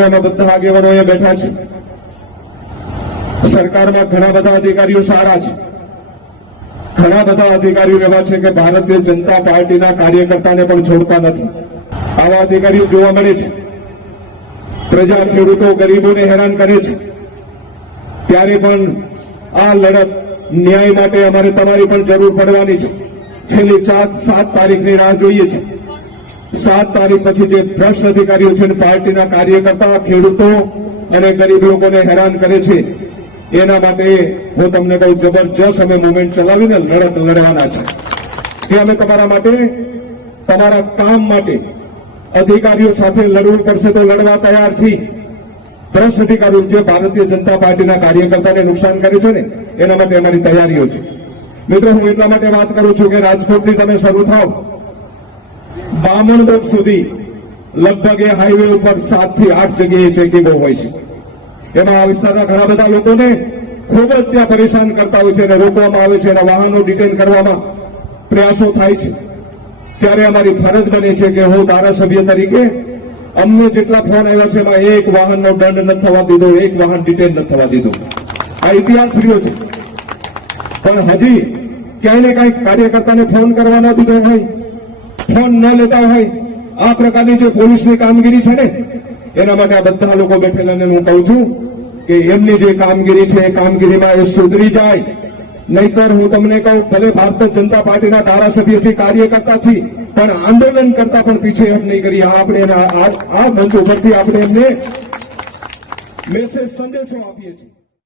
એમાં બધા આગેવાનો અહીંયા બેઠા છે. સરકારમાં ઘણા બધા અધિકારીઓ સારા છે. ઘણા બધા અધિકારીઓ એવા છે કે ભારતીય જનતા પાર્ટીના કાર્યકર્તાને પણ છોડતા નથી. આવા અધિકારીઓ જોવા મળે છે. પ્રજા ખેડૂતો ગરીબોને હેરાન કરે છે. ત્યારે પણ આ લડત ન્યાય માટે અમારે તમારી પણ જરૂર પડવાની છે. છેલ્લી ચાર, સાત તારીખની રાહ જોઈએ છે. સાત તારીખ પછી જે ભ્રષ્ટ અધિકારીઓ છે પાર્ટીના કાર્યકર્તા, ખેડૂતો અને ગરીબ લોકોને હેરાન કરે છે, એના માટે હું તમને કહું, જબરજસ્ત અમે મુવમેન્ટ ચલાવીને લડત લડવાના છે. કે અમે તમારા માટે, તમારા કામ માટે અધિકારીઓ સાથે લડવું પડશે તો લડવા તૈયાર છીએ. ભ્રષ્ટ અધિકારીઓ જે ભારતીય જનતા પાર્ટીના કાર્યકર્તાને નુકસાન કરે છે ને, એના માટે અમારી તૈયારીઓ છે. મિત્રો, હું એટલા માટે વાત કરું છું કે રાજકોટથી તમે શરૂ થાવ. બામણબોટ સુધી લગભગ એ હાઈવે ઉપર સાતથી આઠ જગ્યાએ ચેકિંગો હોય છે. એમાં આ વિસ્તારના ઘણા બધા લોકોને ખૂબ જ ત્યાં પરેશાન કરતા હોય છે અને રોકવામાં આવે છે અને વાહનો ડિટેન કરવામાં પ્રયાસો થાય છે. ત્યારે અમારી ફરજ બને છે કે હું ધારાસભ્ય તરીકે અમને જેટલા ફોન આવ્યા છે એમાં એક વાહનનો દંડ ન થવા દીધો, એક વાહન ડિટેન ન થવા દીધું. આ ઇતિહાસ રહ્યો છે. પણ હજી ક્યાંય ને કાંઈક કાર્યકર્તાને ફોન કરવા ના દીધો હોય. ફોન ન લેતા હોય, આ પ્રકારની જે પોલીસની કામગીરી છે ને, એના માટે આ બધા લોકો બેઠેલાને હું કહું છું કે એમની જે કામગીરી છે, એ કામગીરીમાં એ સુધરી જાય. નહીતર હું તમને કહું, ભલે ભારતીય જનતા પાર્ટીના ધારાસભ્ય છે કાર્યકર્તા છે પણ આંદોલન કરતા પણ પીછે એમ નહીં કરી. આપણે આ મંચ ઉપરથી આપણે એમને મેસેજ સંદેશો આપીએ છીએ.